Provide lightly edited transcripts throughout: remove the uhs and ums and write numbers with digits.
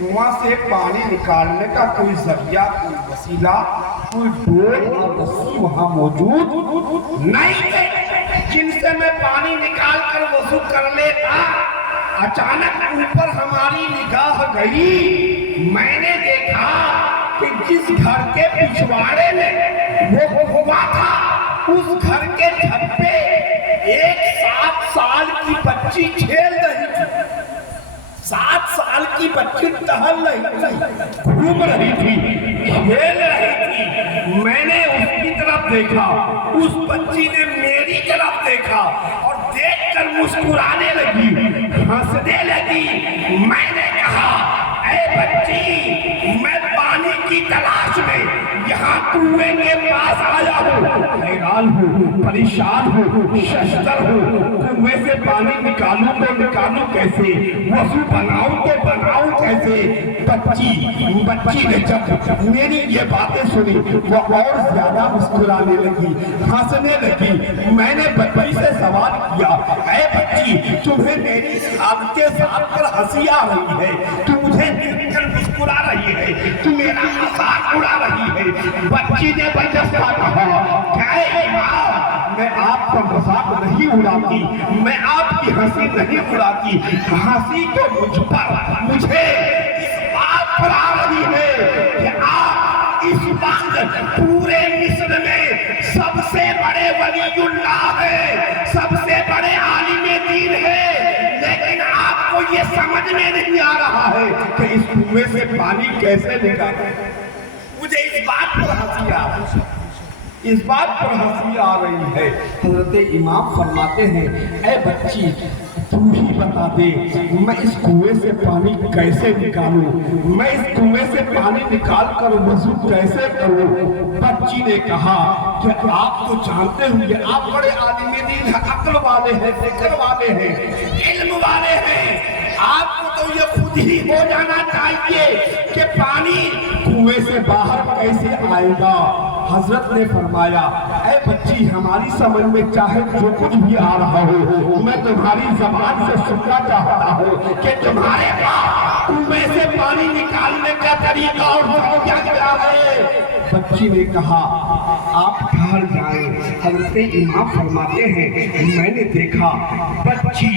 कुआं से पानी निकालने का कोई जरिया, कोई वसीला, कोई डोर और रस्सी वहां मौजूद नहीं थे जिनसे मैं पानी निकाल कर वजू कर लेता। अचानक ऊपर हमारी निगाह गई, मैंने देखा कि जिस घर के पिछवाड़े में वो कुआं था, उस घर के छत पे एक 7 साल की बच्ची खेल रही थी। 7 साल की बच्ची टहल रही थी, घूम रही थी, खेल रही थी। मैंने उसकी तरफ देखा, उस बच्ची ने मेरी तरफ देखा और देखकर मुस्कुराने लगी, हंसने लगी। मैंने कहा, ऐ बच्ची, मैं पानी की तलाश में यहाँ कुएं के पास आया हूँ, हैरान हूँ, परेशान हूँ, शशदर हूँ। कुएं से पानी निकालूं तो निकालूं कैसे, वजू बनाऊं तो बनाऊं कैसे। बच्ची ने जब मेरी ये बातें सुनी, वो और ज्यादा मुस्कुराने लगी, हंसने लगी। मैंने बच्ची से सवाल किया, ऐ बच्ची, तुम्हें मेरी इस हालत के साथ पर हंसी आ रही है, तू मुझे देखकर मुस्कुरा रही है, तू मेरा मजाक उड़ा रही है। बच्ची ने बजस्ता कहा, क्या इमाम, मैं आपका मजाक नहीं उड़ाती, मैं आपकी हंसी नहीं उड़ाती। हंसी तो मुझ पर, मुझे इस बात पर आ रही है कि आप इस वक्त पूरे मिस्र में सबसे बड़े वलीउल्लाह है, सबसे बड़े आलिम दीन है, लेकिन आपको ये समझ में नहीं आ रहा है कि इस कुएं से पानी कैसे निकालें। मुझे इस बात पर हंसी आ रही है, इस बात पर हंसी आ रही है। हजरत इमाम फरमाते हैं, ऐ बच्ची, तू ही बता दे, मैं इस कुएं से पानी कैसे निकालूं, मैं इस कुएं से पानी निकाल कर वजू कैसे करूं। बच्ची ने कहा कि आप तो जानते होंगे, आप बड़े आलिम दीन हैं, अक्ल वाले हैं, फिक्र वाले हैं, इल्म वाले हैं, आपको तो ये खुद ही हो जाना चाहिए कि पानी कुएं से बाहर कैसे आएगा। हजरत ने फरमाया, ऐ बच्ची, हमारी समझ में चाहे जो कुछ भी आ रहा हो, मैं तुम्हारी जबान से सुनना चाहता हूँ कि तुम्हारे पास कुएं से पानी निकालने का तरीका और क्या क्या है। बच्ची ने कहा, आप ठहर जाएं। हजरत इमाम फरमाते हैं, मैंने देखा बच्ची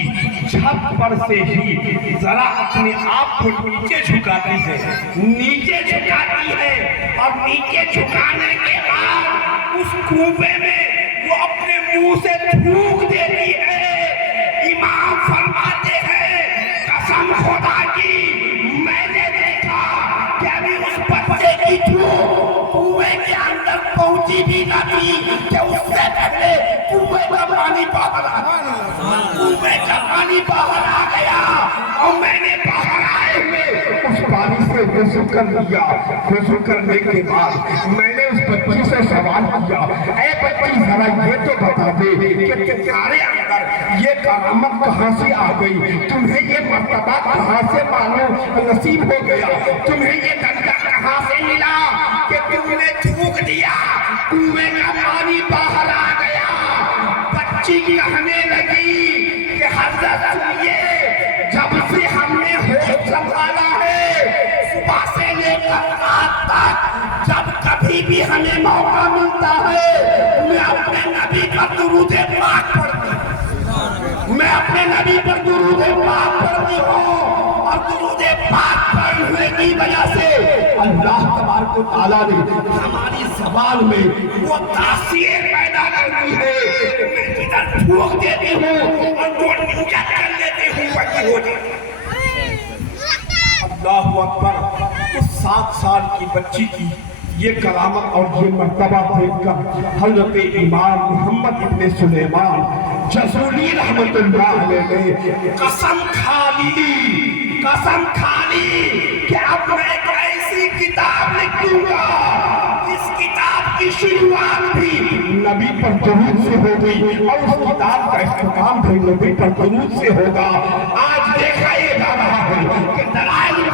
छत पर से ही जरा अपने आप को नीचे झुकाती है, नीचे झुकाती है, और नीचे झुकाने के बाद उस कुएं में वो अपने मुंह से थूक देती है। इमाम फरमाते हैं, कसम खुदा की, मैंने देखा कि अभी उस बच्चे की थूक कुएं के अंदर पहुंची भी न थी कि उससे पहले कुएं का पानी बाहर आ गया, कुएं का पानी बाहर आ गया, और मैंने बाहर आए हुए उस पानी से वजू कर लिया। वजू करने के बाद मैंने उस बच्ची से सवाल किया, ऐ बच्ची, जरा ये तो बता दे कि तुम्हारे अंदर ये करामत कहाँ से आ गई, तुम्हें ये मर्तबा कहाँ से मालूम नसीब हो गया, तुम्हें ये दर्जा कहाँ से मिला कि तुमने थूक दिया, कुएं का पानी बाहर आ गया। बच्ची कहने लगी कि हजरत सुनिए, जब से हमने होश संभाला है, सुबह से लेकर रात तक, जब कभी भी हमें मौका मिलता है, मैं अपने नबी पर दुरूद पाक पढ़ती हूँ, मैं अपने नबी पर दुरूद पाक पढ़ती हूँ, और दुरूद पाक पढ़ने की वजह से अल्लाह तबारक व तआला ने हमारी ज़बान में वो तासीर पैदा कर दी है। मैं जिधर थूक देती हूँ और जो नियत कर लेती हूँ वही हो जाती है। अल्लाहु अकबर। तो 7 साल की बच्ची की ये करामत और ये मर्तबा देखकर हज़रत इमाम मोहम्मद इब्न सुलेमान जज़ूली रहमतुल्लाह अलैह ने कसम खा ली कि अब मैं एक ऐसी किताब लिख दूंगा, इस किताब की शुरुआत भी नबी पर दुरूद से हो गई और उस किताब का इख्तिताम भी नबी पर दुरूद से होगा। आज देखा ये जा रहा है कि दलाइल